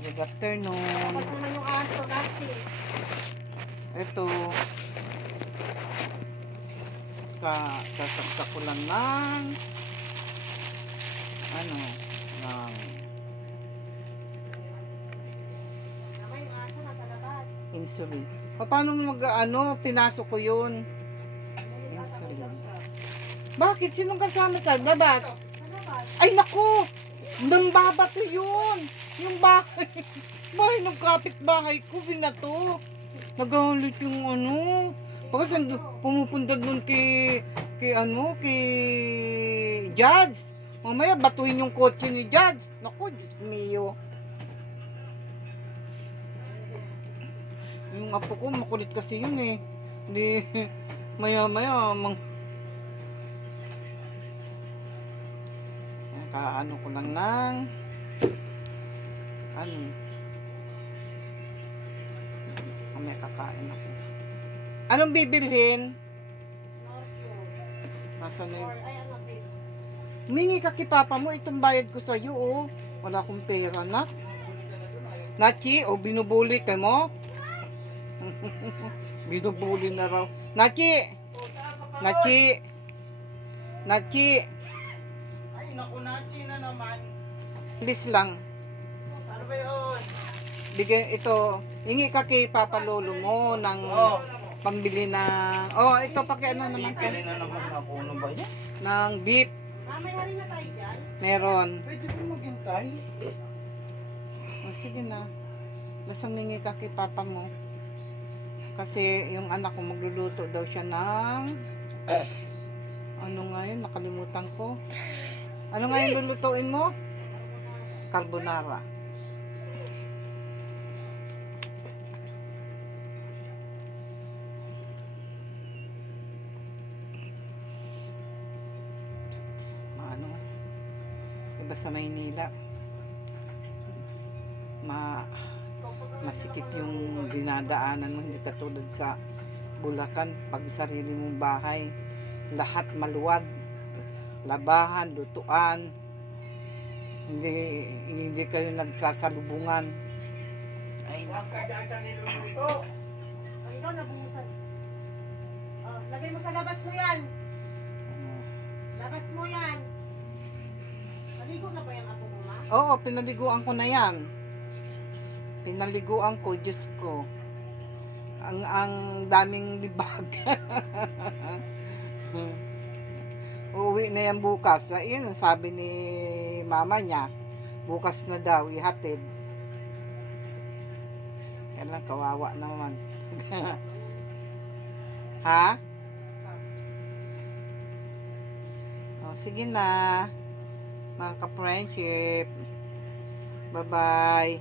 Good afternoon. Tapos naman yung aso dati. Ito. Sasaksak ko lang ng ng Naman yung aso nasa labas. insulin. Paano mo pinasok ko yun? Insulin. Bakit? Sinong kasama sa labas? Sa labas. Ay, naku! Nambabato yun! Yung bahay. Bahay ng kapitbahay ko, binato. Nagalit yung Pagkas pumupunta doon kay Judge. Mamaya batuhin yung kotse ni Judge. Naku, Diyos mio. Yung apo ko, makulit kasi yun eh. Hindi, maya-maya, kaano ko lang ng may kakain ako. Anong bibilhin? Nasa na yun? Humingi ka kay papa mo, itong bayad ko sa'yo, oh. Wala akong pera na. Nachi, binubuli ka mo? Binubuli na raw. Nachi! Nachi! Nachi! Ay, naku, Nachi na naman. Please lang. Ano ba yun? Bigyan ito. Hingi ka kay Papa Lolo mo ng pambili na... ito naman ka. Pili na naman ako. Ano ba yan? Ng beef. May hari na tayo dyan. Meron. Pwede po maghintay. Sige na. Basta hingi ka kay Papa mo. Kasi yung anak ko magluluto daw siya ng... Ano nga yun? Nakalimutan ko. Ano nga yung lulutuin mo? Carbonara. Iba sa Maynila. Masikip yung dinadaanan mo, hindi katulad sa Bulacan. Pag sarili mong bahay, lahat maluwag, labahan, lutuan, hindi kayo nagsasalubungan. Ay naku. Ay, ikaw nabungusan. Lagay mo sa labas mo yan. Labas mo yan. Naligo na ba yung apo mo, ma? Oo, pinaliguan ko na yan. Pinaliguan ko, Diyos ko. Ang daming libag. Uuwi na yan bukas. Ayun, sabi ni mama niya, bukas na daw, ihatid. Yan lang, kawawa naman. Ha? Sige na. Mga ka-friendship. Bye-bye.